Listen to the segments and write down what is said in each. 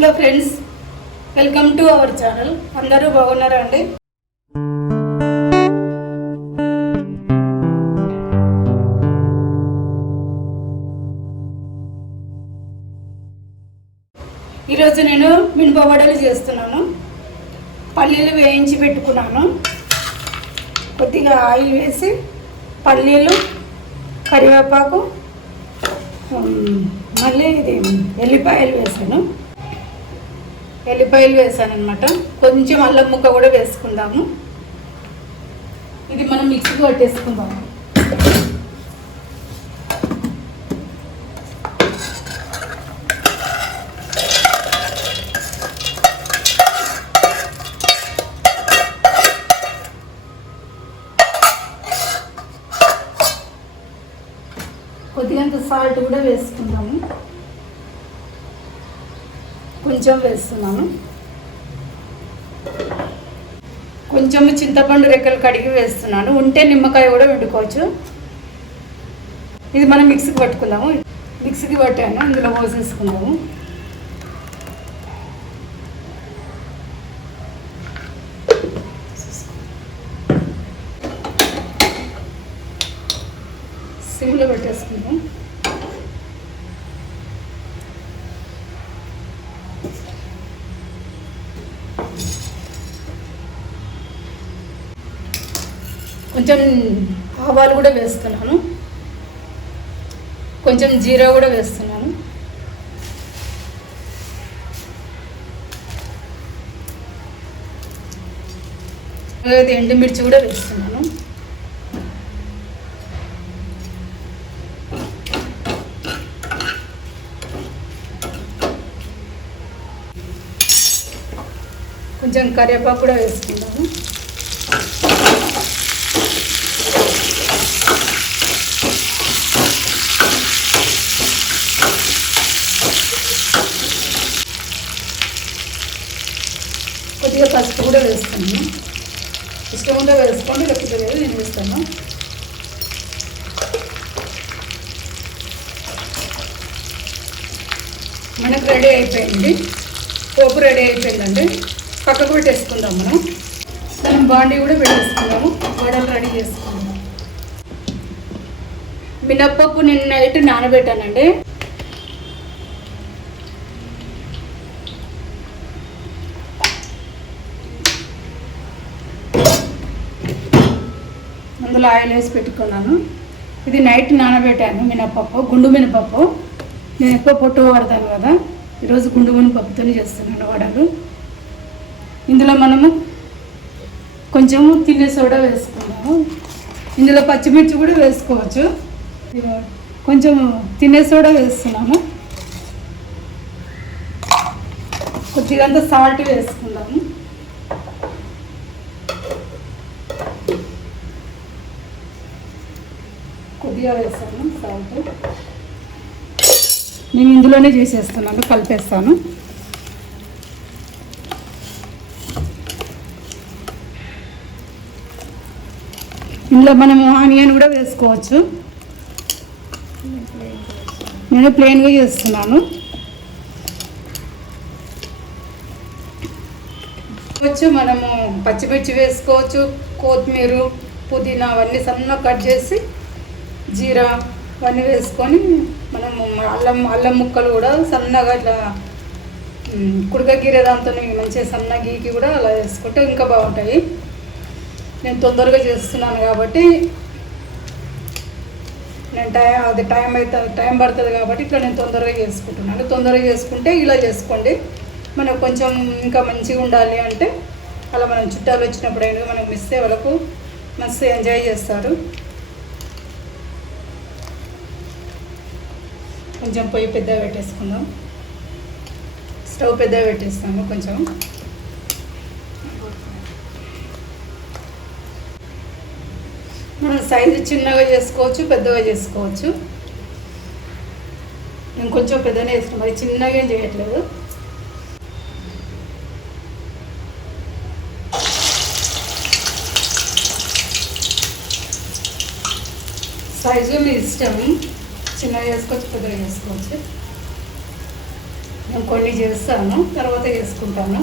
Hello friends welcome to our channel. అందరూ బాగున్నారా అండి? ఈరోజు నేను మినప వడలు చేస్తున్నాను. పల్లీలు వేయించి పెట్టుకున్నాను. కొద్దిగా ఆయిల్ వేసి పల్లీలు కరివేపాకు మళ్ళీ ఇది ఎల్లిపాయలు వేసాను. ఎల్లిపాయలు వేసాను అనమాట కొంచెం అల్లం ముక్క కూడా వేసుకుందాము. ఇది మనం మిక్సీకి పట్టేసుకుందాము. కొద్దిగా సాల్ట్ కూడా వేసుకుందాము కొంచెం వేస్తున్నాను. కొంచెం చింతపండు రెక్కలు కడిగి వేస్తున్నాను. ఉంటే నిమ్మకాయ కూడా వండుకోవచ్చు ఇది మనం మిక్సీకి పట్టుకుందాము. మిక్సీకి పట్టాను. ఇందులో పోసేసుకుందాము. సిమ్లో పెట్టేసుకుందాం కొంచెం ఆవాలు కూడా వేస్తున్నాను. కొంచెం జీరా కూడా వేస్తున్నాను. ఎండుమిర్చి కూడా వేస్తున్నాను. కొంచెం కరివేపాకు కూడా వేసుకుందాం కొద్దిగా పసుపు కూడా వేస్తాను ఇష్టం ఉంటే వేసుకోండి లేకపోతే లేదు నేను వేస్తాను మనకు రెడీ అయిపోయింది. పోపు రెడీ అయిపోయిందండి. పక్కకు పెట్టేసుకుందాం మనం. మనం బాండీ కూడా పెట్టేసుకుందాము వడలు రెడీ చేసుకుందాం మినప్పప్పు నిన్న నైట్ నానబెట్టానండి. అందులో ఆయిల్ వేసి పెట్టుకున్నాను. ఇది నైట్ నానబెట్టాను మినపప్పు గుండు మినపప్పు. నేను ఎక్కువ పొట్టు వాడతాను కదా ఈరోజు గుండు మినపప్పుతోనే చేస్తున్నాను వడలు. ఇందులో మనము కొంచెము తినే సోడా వేసుకున్నాము ఇందులో పచ్చిమిర్చి కూడా వేసుకోవచ్చు. కొంచెం తినే సోడా వేస్తున్నాము. కొద్దిగా అంత సాల్ట్ వేసుకుందాము. కొద్దిగా వేస్తాను సాల్ట్ నేను ఇందులోనే చేసేస్తున్నాను కలిపేస్తాను. ఇందులో మనము ఆనియన్ కూడా వేసుకోవచ్చు. నేను ప్లెయిన్గా చేస్తున్నాను. వచ్చు మనము పచ్చిమిర్చి వేసుకోవచ్చు కొత్తిమీర పుదీనా అవన్నీ సన్నగా కట్ చేసి జీరా అవన్నీ వేసుకొని మనము అల్లం అల్లం ముక్కలు కూడా సన్నగా ఇట్లా కుడక గీరే దాంతో మంచిగా సన్న గీకి కూడా అలా వేసుకుంటే ఇంకా బాగుంటాయి. నేను తొందరగా చేస్తున్నాను కాబట్టి నేను టైం అది టైం అయితే టైం పడుతుంది కాబట్టి ఇట్లా నేను తొందరగా చేసుకుంటున్నాను. తొందరగా చేసుకుంటే ఇలా చేసుకోండి. మనకు కొంచెం ఇంకా మంచిగా ఉండాలి అంటే అలా మనం చుట్టాలు వచ్చినప్పుడు అయినా మిస్ ఇస్తే వాళ్ళకు మస్తు ఎంజాయ్ చేస్తారు. కొంచెం పొయ్యి పెద్దగా పెట్టేసుకుందాం. స్టవ్ పెద్దగా పెట్టేస్తాము కొంచెం. మనం సైజు చిన్నగా చేసుకోవచ్చు పెద్దగా చేసుకోవచ్చు. నేను కొంచెం పెద్దనే వేస్తున్నాను మరి చిన్నగా ఏం చేయట్లేదు. సైజు మీ ఇష్టం. చిన్నగా చేసుకోవచ్చు పెద్దగా చేసుకోవచ్చు నేను కొన్ని చేస్తాను తర్వాత చేసుకుంటాను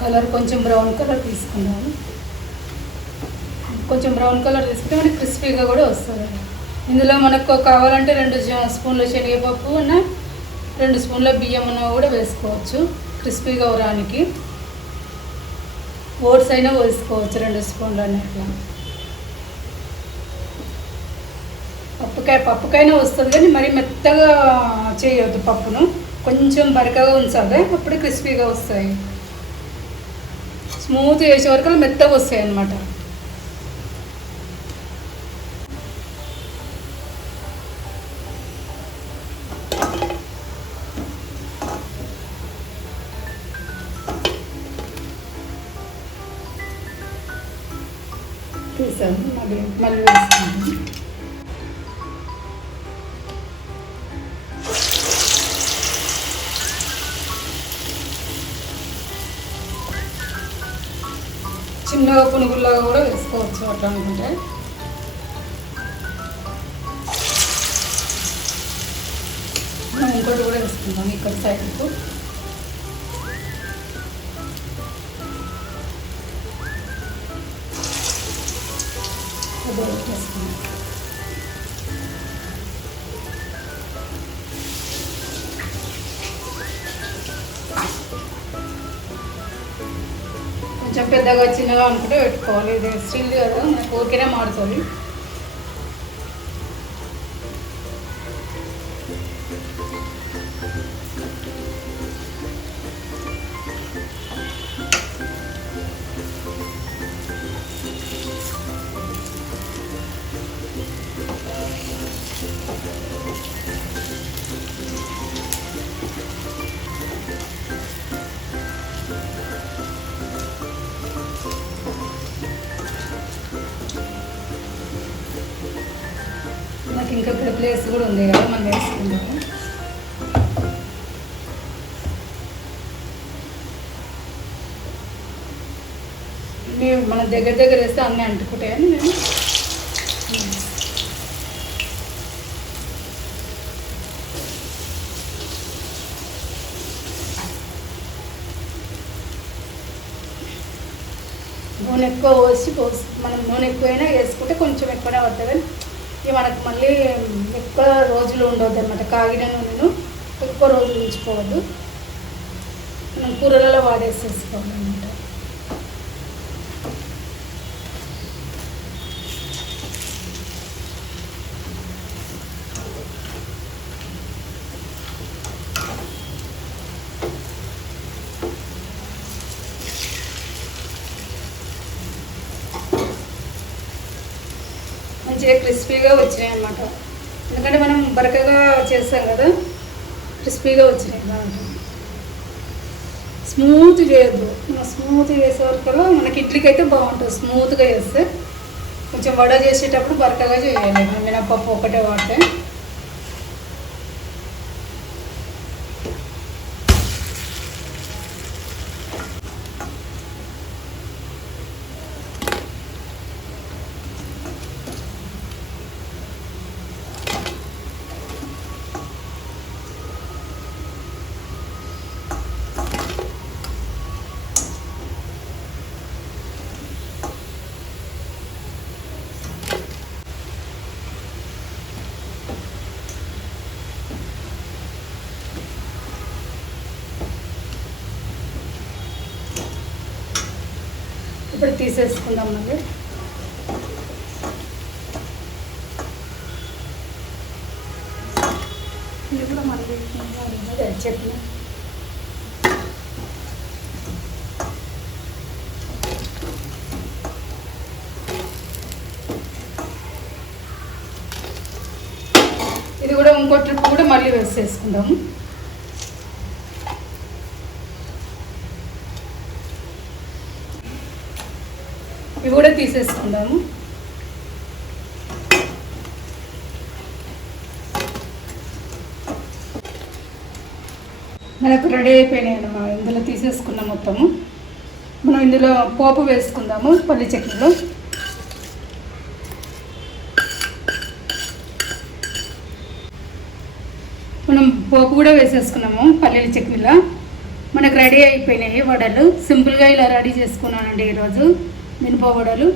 కలర్ కొంచెం బ్రౌన్ కలర్ తీసుకున్నాను కొంచెం బ్రౌన్ కలర్ తీసుకుంటే మనకి క్రిస్పీగా కూడా వస్తుంది. ఇందులో మనకు కావాలంటే రెండు జ- శనగపప్పు ఉన్న రెండు స్పూన్ల బియ్యం ఉన్న కూడా వేసుకోవచ్చు. క్రిస్పీగా ఉరానికి ఓట్స్ అయినా వేసుకోవచ్చు రెండు స్పూన్లు అన్నట్లా పప్పుకాయ పప్పుకైనా వస్తుంది కానీ మరి మెత్తగా చేయొద్దు పప్పును. కొంచెం బరకగా ఉంచాలి. అప్పుడు క్రిస్పీగా వస్తాయి. స్మూత్ చేసే వరకు మెత్తగా వస్తాయి అన్నమాట తీసాను మళ్ళీ మళ్ళీ వేసుకున్నాను చిన్నగా పునుగుల్లాగా కూడా వేసుకోవచ్చు అట్లా అనుకుంటే. మనం ఇంకోటి కూడా వేసుకుందాం. ఇక్కడ సైడ్కు అదే వేసుకుందాం కొంచెం పెద్దగా చిన్నగా అనుకుంటే పెట్టుకోవాలి. ఇది స్టీల్ కదా మనకు ఊరికేనే మాడుతుంది. ఇంకా ఇక్కడ ప్లేస్ కూడా ఉంది కదా మనం వేసుకుందాము మన దగ్గర దగ్గర వేస్తే అన్నీ అంటుకుంటాయని నేను నూనె ఎక్కువ పోసి పోసి మనం నూనె ఎక్కువైనా వేసుకుంటే కొంచెం ఎక్కువనే పడుతుంది. ఇవి మనకు మళ్ళీ ఎక్కువ రోజులు ఉండవద్దు అనమాట కాగిన నూనెను ఎక్కువ రోజులు ఉంచుకోవద్దు. మనం కూరలలో వాడేసేసుకోవాలన్నమాట మంచిగా క్రిస్పీగా వచ్చినాయి అనమాట ఎందుకంటే మనం బరకగా చేస్తాం కదా క్రిస్పీగా వచ్చినాయి బాగుంటుంది స్మూత్ చేయొద్దు. మనం స్మూత్ చేసే వరకు మనకి ఇడ్లీకి అయితే బాగుంటుంది. స్మూత్గా చేస్తే కొంచెం వడ చేసేటప్పుడు బరకగా చేయాలి. మినపప్పు ఒకటే వాడితే. ఇప్పుడు తీసేసుకుందాం మళ్ళీ ఇది కూడా మళ్ళీ అదే చట్నీ ఇది కూడా ఇంకో ట్రిప్ కూడా మళ్ళీ వేసేసుకుందాము ఇవి కూడా తీసేసుకుందాము. మనకు రెడీ అయిపోయినాయి అన్నమాట. ఇందులో తీసేసుకున్నాం మొత్తము. మనం ఇందులో పోపు వేసుకుందాము పల్లి చట్నీలో. మనం పోపు కూడా వేసేసుకున్నాము పల్లీల చట్నీలో. మనకు రెడీ అయిపోయినాయి వడలు. సింపుల్గా ఇలా రెడీ చేసుకున్నానండి ఈరోజు. మినపవడలు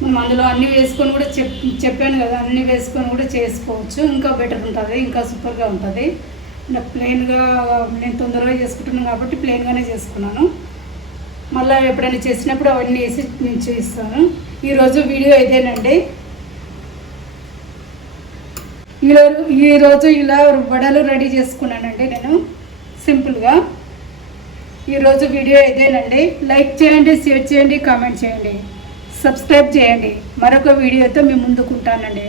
మనం అందులో అన్నీ వేసుకొని కూడా చెప్ చెప్పాను కదా అన్నీ వేసుకొని కూడా చేసుకోవచ్చు. ఇంకా బెటర్ ఉంటుంది ఇంకా సూపర్గా ఉంటుంది. నాకు ప్లెయిన్గా నేను తొందరగా చేసుకుంటున్నాను కాబట్టి ప్లెయిన్గానే చేసుకున్నాను. మళ్ళీ ఎప్పుడైనా చేసినప్పుడు అవన్నీ వేసి నేను చూపిస్తాను ఈరోజు వీడియో ఇదేనండి. ఈరోజు ఈరోజు ఇలా వడలు రెడీ చేసుకున్నానండి నేను. సింపుల్గా. ఈరోజు వీడియో ఇదేనండి. లైక్ చేయండి షేర్ చేయండి కామెంట్ చేయండి. సబ్స్క్రైబ్ చేయండి. మరొక వీడియోతో మేము ముందుకుంటానండి